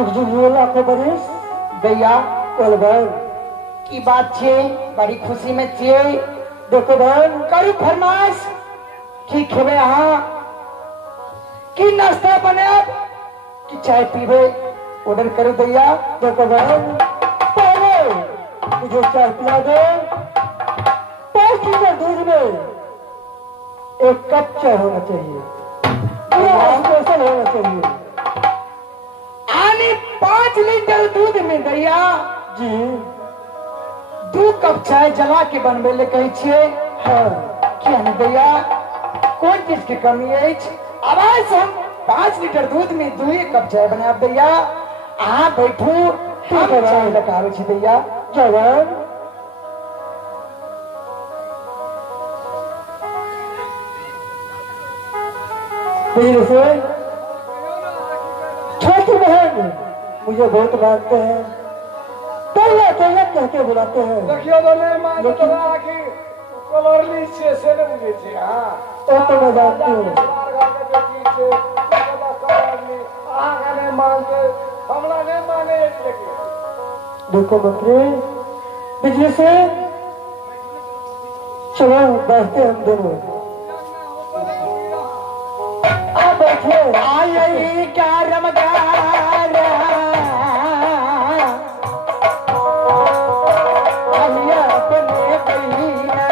जुग जुग जियो लाखों बरिस। दैया बोल बहन। की बात छे, बड़ी खुशी में छे। देखो बहन, करी फरमाइश की खेबे हाँ, की नाश्ता बने कि चाय पीबे, ऑर्डर करो दैया। देखो बहन, पहले मुझे चाय पिला दो। 5 लीटर दूध में 1 कप चाय होना चाहिए, स्पेशल होना चाहिए। आनी 5 लीटर दूध में दैया जी 2 कप चाय जला के बनबे ले कही छे। हाँ। क्या नहीं दैया, कौन चीज की कमी है? आवाज हम 5 लीटर दूध में 2 कप चाय बना दैया। आ बैठू, ठीक है चाय भाई। लगावे छी दैया। जवान फिर से छोटी बहन मुझे बहुत मानते हैं, तल्ला तल्ला कह के बुलाते हैं। देखियो तो नहीं मान तो रहा कि कलरली से ने मुझे छे। हां तो मैं जानती हूँ। बाहर घर के बेटी छे, बोला कलरली आगे नहीं मानते, हमरा नहीं माने लेके। देखो बकरी, बिजली से चलो बैठते हम दोनों। आप बैठे। आई क्या रमगार अलिया अपने बहिना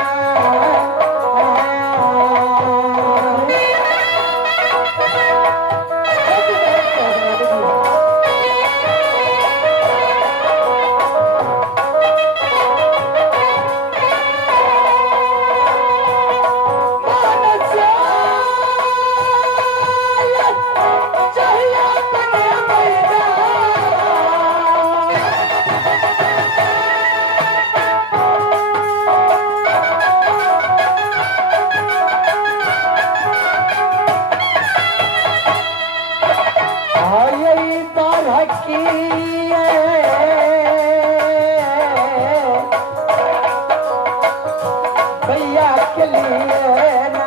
भैया के लिए ना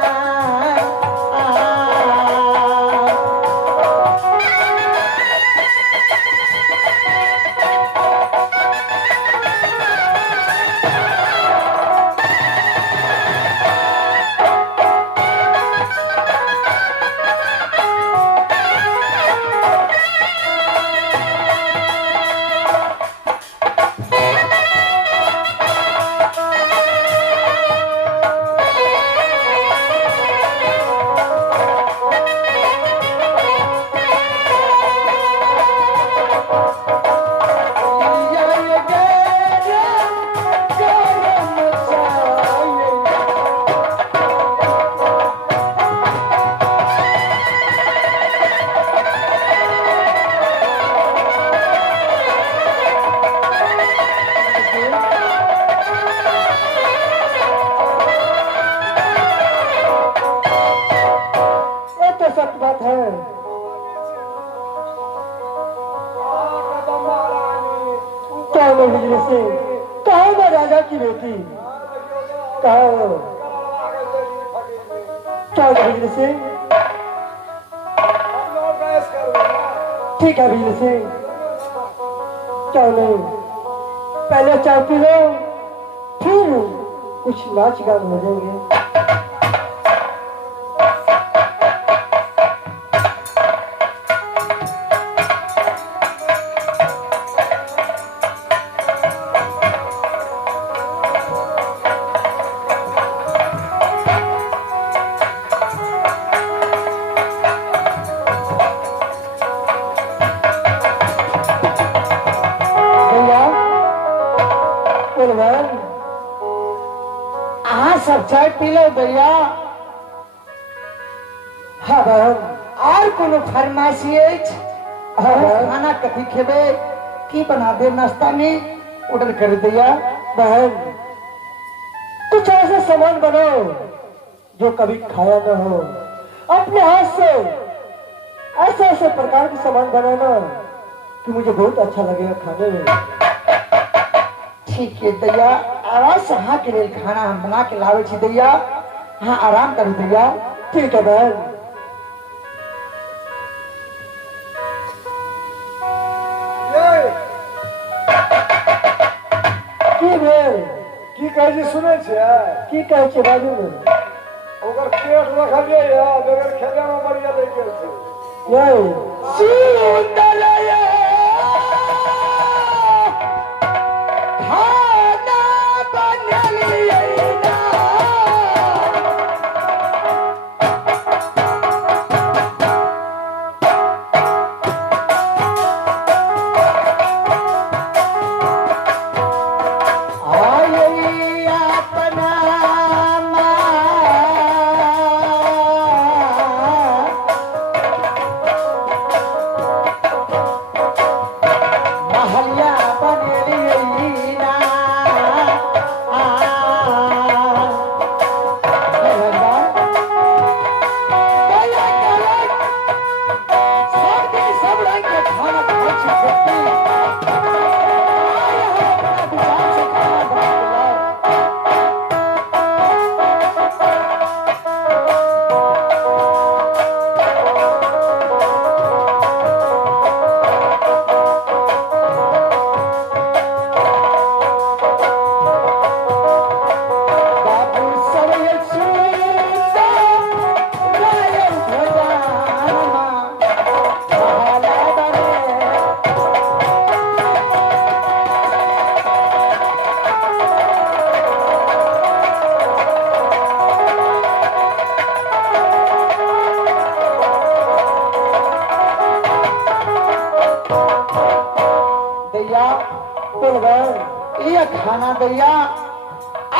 ये तो सच बात है। कहो बिजली से, कहो मैं राजा की बेटी, कहो क्या बिजली से। ठीक है बिजली से, चलो पहले चाय पी लो, फिर कुछ नाच गान हो जाएंगे। सब चाय पी लो भैया। हाँ बहन। और कोनो फरमाइशी खाना कथी खेबे, की बना दे नाश्ता में, ऑर्डर कर दिया। बहन कुछ ऐसे सामान बनाओ जो कभी खाया ना हो, अपने हाथ से ऐसे ऐसे प्रकार के सामान बनाना कि मुझे बहुत अच्छा लगेगा खाने में। ठीक है दैया, आवाज से हाँ के लिए खाना हम बना के लावे छी दैया। हाँ आराम करो दैया। ठीक है बहन। जी सुनै छियै की कहै छै बाजू ने ओकर पेट रखलियै बगैर खेले में बढ़िया लग गेल छै यही सुंदरया खाना बनलियै ना आई अपना महलिया बनलियै ना सब रंग के खाना खाइ छी सबके बाबू सब ये सुनता लायो भगवानमा महला बने दैया बोलबन ये खाना दैया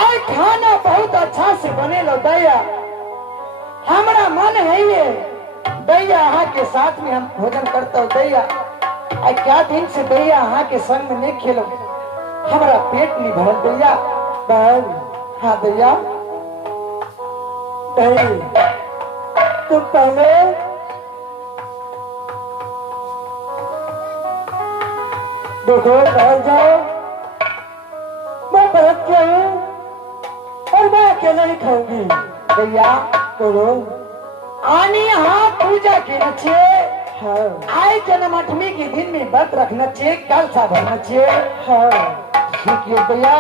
आई खाना बहुत अच्छा से बने लो दैया हमारा मन है ये दैया अहाँ के साथ में हम भोजन करते हो दैया आई क्या दिन से दैया अहाँ के संग में नहीं खेलो हमारा पेट नहीं भरल दैया बहन हाँ दैया नहीं तुम पहले देखो बाहर जाओ मैं बहक के हूँ और मैं अकेले ही खाऊंगी दैया बोलो आनी यहाँ पूजा के नचे हाँ आए जन्माष्टमी के दिन में व्रत रखना चाहिए कल सा भरना चाहिए हाँ देखिए भैया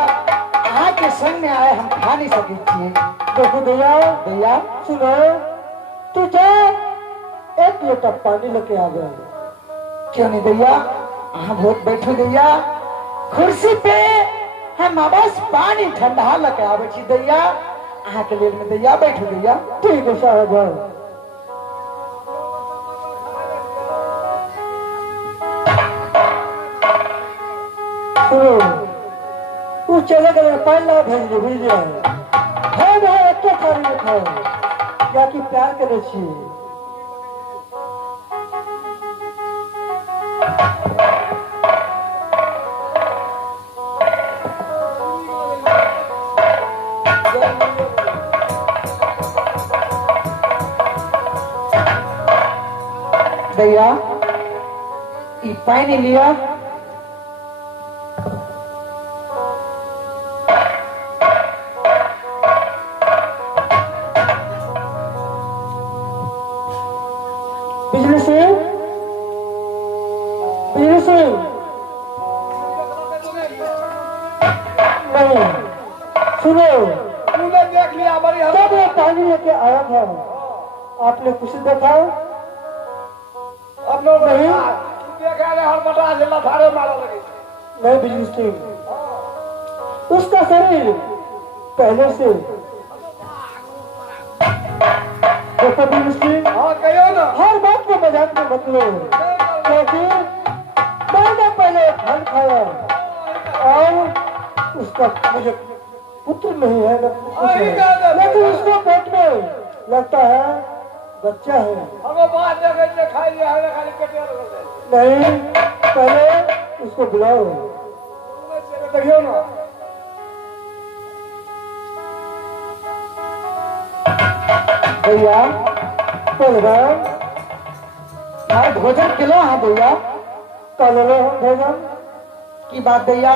अहाँ के संग में आए हम खा नहीं सके छिए देखो भैया भैया सुनो तू जा एक लोटा पानी लेके आ गए क्यों नहीं भैया अहाँ बहुत बैठो भैया कुर्सी पे हम बस पानी ठंडा लगे आवे छी भैया अहाँ के लेल में भैया बैठो भैया ठीक है साहब जाओ सुनो तू चले गए पहला भेज दे बुझलिए हाँ भाई एक थाली में खाओ या कि प्यार करे छिए भैया ये पानी लिया बिजली सिंह नहीं सुनो तूने देख लिया बड़ी जब ये पानी लेके आया था आपने कुछ देखा अब लोग नहीं। देखा रे हर बटा से लथारे मारा लगे नहीं बिजली सिंह उसका शरीर पहले से देखो बिजली सिंह हाँ कहियो ना हर बात को मजाक में मत लो क्योंकि मैंने पहले फल खाया और उसका मुझे पुत्र नहीं है न कुछ है लेकिन उसको पेट में लगता है बच्चा है हमें बात देखे जे खाई लिया है खाली पेटे लगे नहीं पहले उसको बुलाओ कहियो ना भैया बलराम हाँ भोजन के लो हाँ भैया कल लो हम भोजन की बात भैया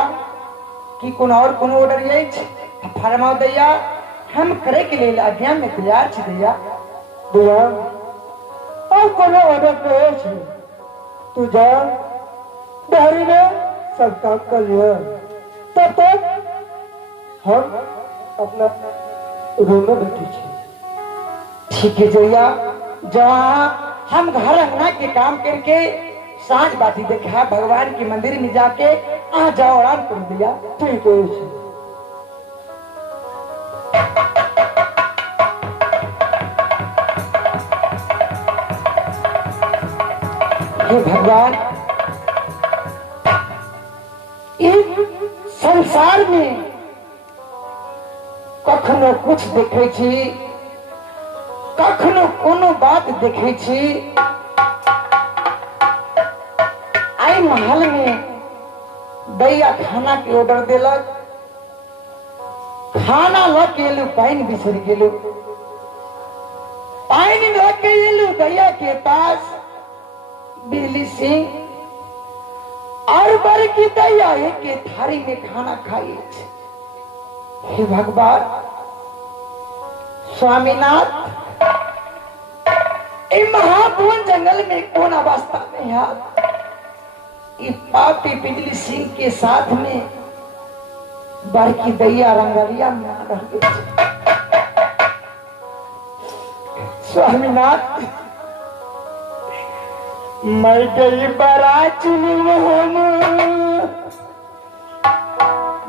कि कौन और कौन ऑर्डर ये फरमाओ भैया हम करे के लिए आज्ञा में तैयार छी भैया भैया और कोनो ऑर्डर नहीं है तू जा डहरी में सब काम कर लिया तब तक हम अपना रूम में बैठी थी। ठीक है जया, जहाँ हम घर अंगना के काम करके सांझ बाती देखा भगवान के मंदिर में जाके आ जाओ आराम कर दिया। ठीक है जी। हे भगवान, इस संसार में कखनो कुछ देखे छी, कखनो कोनो बात देखे छी। आई महल में दैया खाना के ऑर्डर दिलक, खाना ल के एलू, पानी बिसर गेलू, पानी ल के एलू दैया के पास। बिजली सिंह और बड़की दैया एक थारी में खाना खाई। हे भगवान स्वामीनाथ, इस महावन जंगल में कौन अवस्था में है? इस पापी बिजली सिंह के साथ में बड़की दैया रंगरिया में आ रही है। स्वामीनाथ, मैं गई बारात में,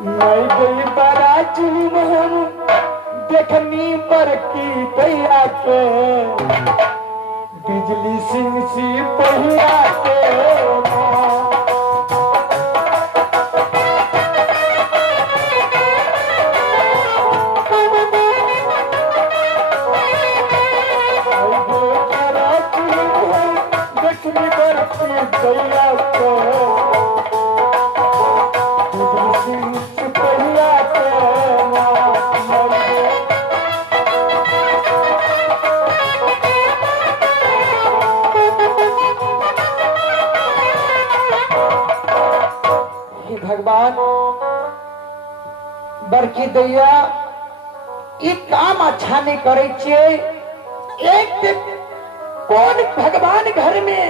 मैं गई बारात में देखनी बड़की दैया के, बिजली सिंह सी पहिया के। भगवान बड़की दैया ई काम अच्छा नहीं करे छे। एक दिन कौन भगवान घर में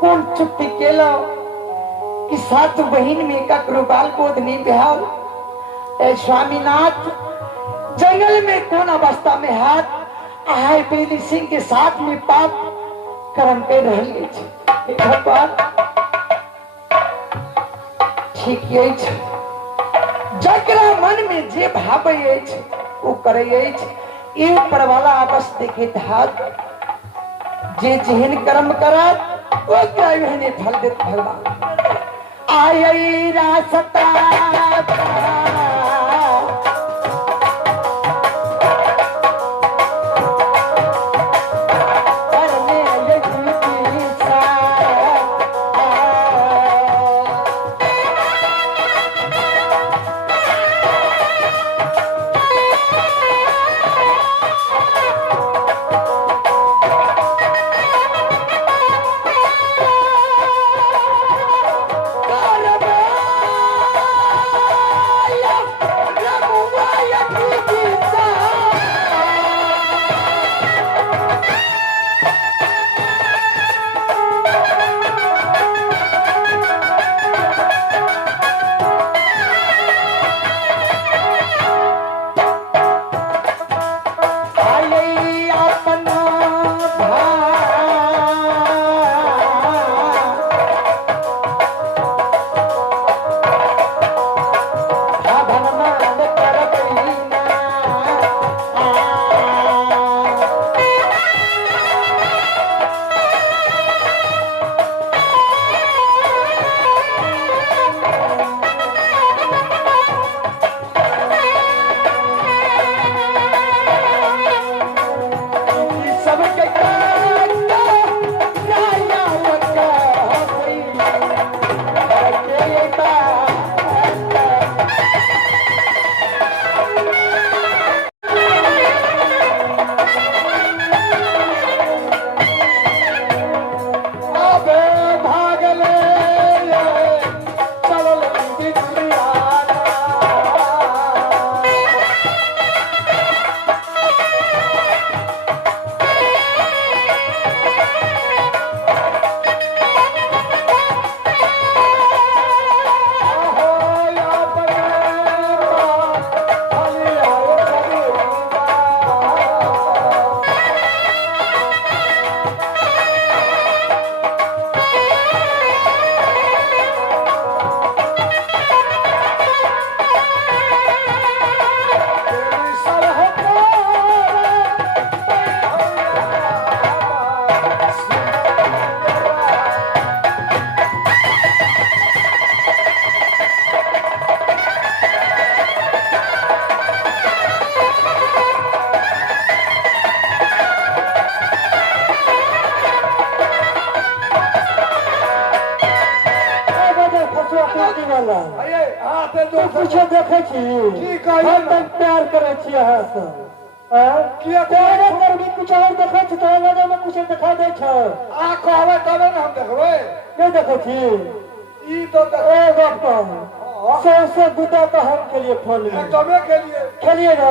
कौन चुप्पी केलो कि सात बहन में ककरो बाल गोद नहीं बिहाल। ए स्वामीनाथ, जंगल में कौन अवस्था में हाथ आए बिजली सिंह के साथ में पाप कर्म पे रही छे। भगवान ठीक अछि, जकरा मन में जे भावे अछि वो करे अछि। ये ऊपर वाला आपस देखे धात, जे जेहन कर्म करत वो वहने फल देत। भगवान आई रास्ता बड़े तू जोर से कुछ देखे छी की कहिए हम तक प्यार करे छी अहाँ से किया तेरे कर भी कुछ और देखे छी तो नजर में कुछ दिखा दे छ आ कहबे तबे न हम देखबै नहीं देखे छी ई तो ए गप कह से गुदा तो हम के लिए फोन लिए तबे के लिए खेलिए ना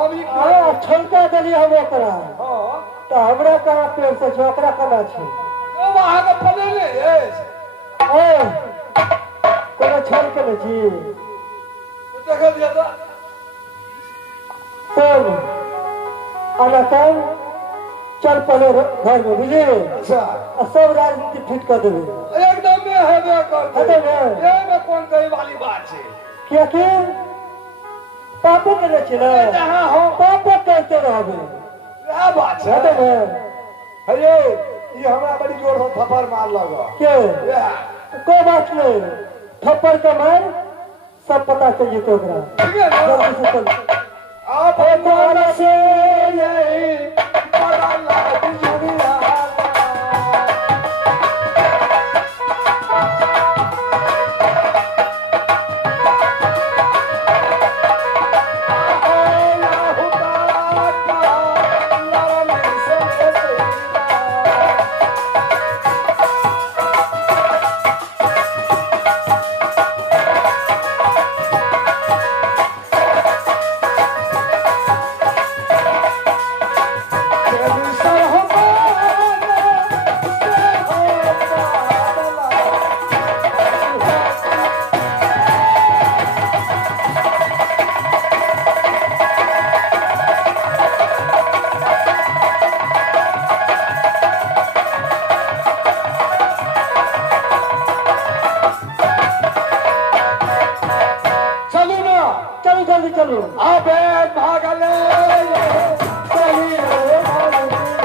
हम ई हाँ छलका देलिए हम ओकरा हां तो हमरा कहाँ पेड़ से छै ओकरा कना छै ओ वहां के फले ले ए कोनो छल के नहीं छी देख दिया तो सुन अनकल चल पहले घर में बुझे अच्छा सब राजनीति फिट कर देवे एकदम में हेबे करते हेबे में। ये में कौन कही वाली बात है क्या कि पापे करे छी ना जहां हो पापे करते रहबे क्या बात है हेबे में हे ये हमरा बड़ी जोर से थप्पड़ मार लगा के या कोई बात नहीं थप्पड़ के मार सब पता चलिए तो ओकरा ठीक है ना जल्दी से चल आप कौन से यही बड़ा लाभ जुड़िया चलो ना चलो जल्दी चलो अबे भागले चलिए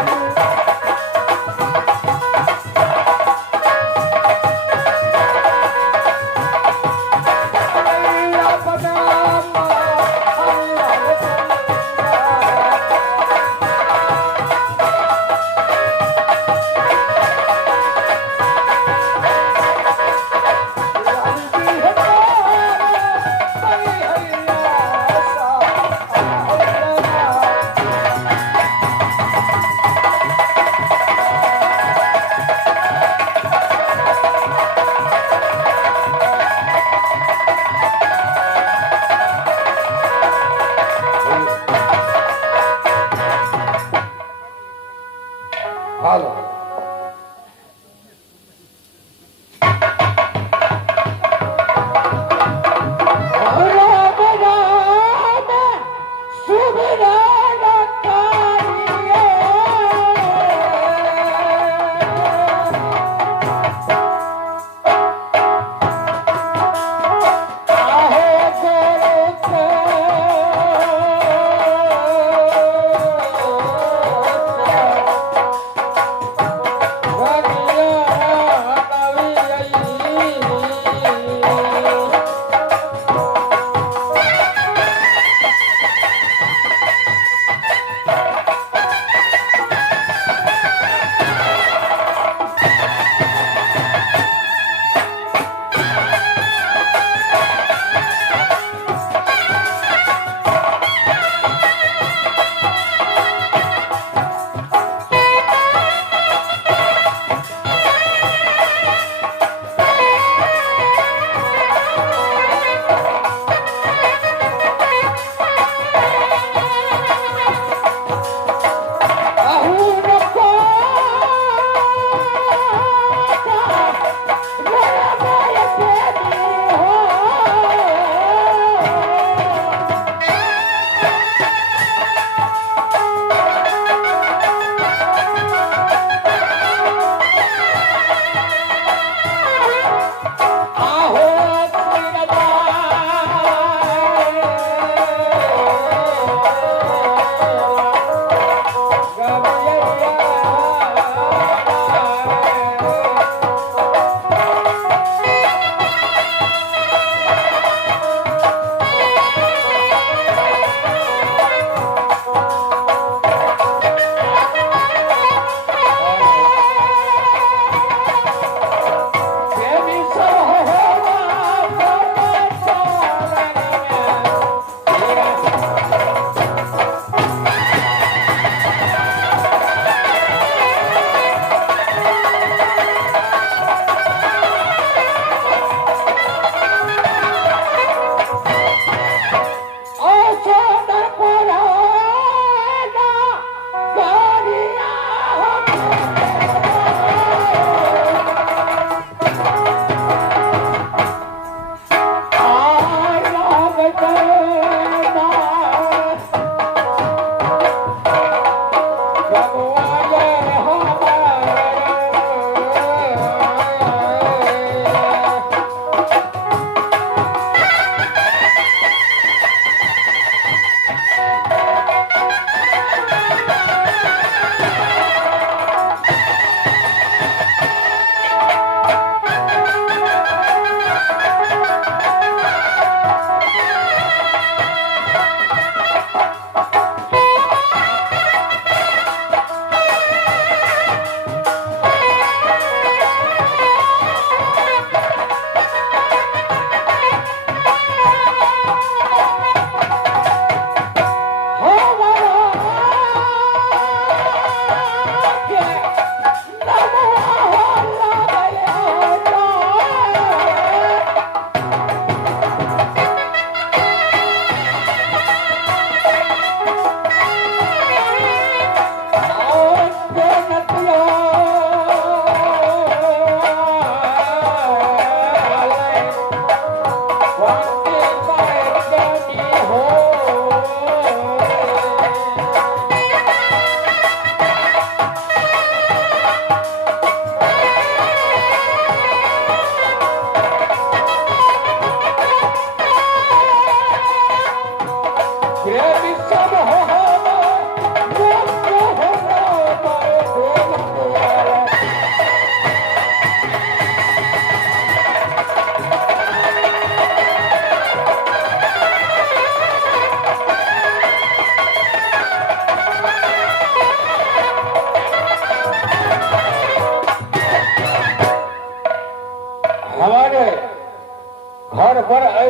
हेलो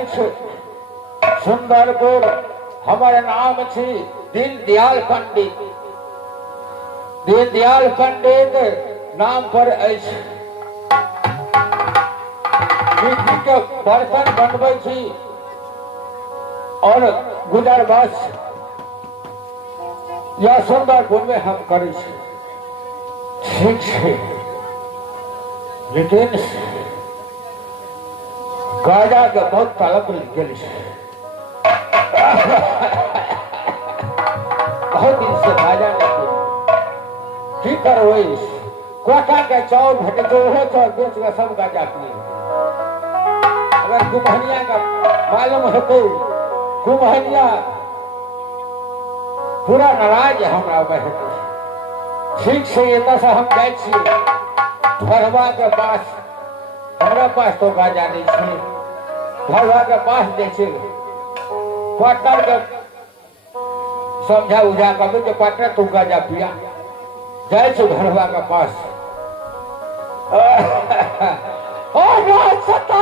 अछि सुंदरपुर। हमर नाम छी दीनदयाल पंडित। दीनदयाल पंडित नाम पर अछि। मिट्टी के बर्तन बनबै छी और गुजर बस या सुंदरपुर में हम करै छी। ठीक है, लेकिन गाजा के बहुत तलब गेल छै। बहुत दिन से गाजा नहीं की करबै। कोटा के चाउर भेटे तो ओहो चाउर बेच के सब गाजा पिए। अगर कुम्हनिया का मालूम हेतै, कुम्हनिया पूरा नाराज हमरा बहते। ठीक से एतऽ से हम जाइ छी भरवा के पास। हमरा पास तो गाजा नहीं छै। भरवा के पास जाइ छै, क्वार्टर के समझा उझा कर जो क्वार्टर तू गाजा पिया। जाइ छै भरवा के पास। ओ सता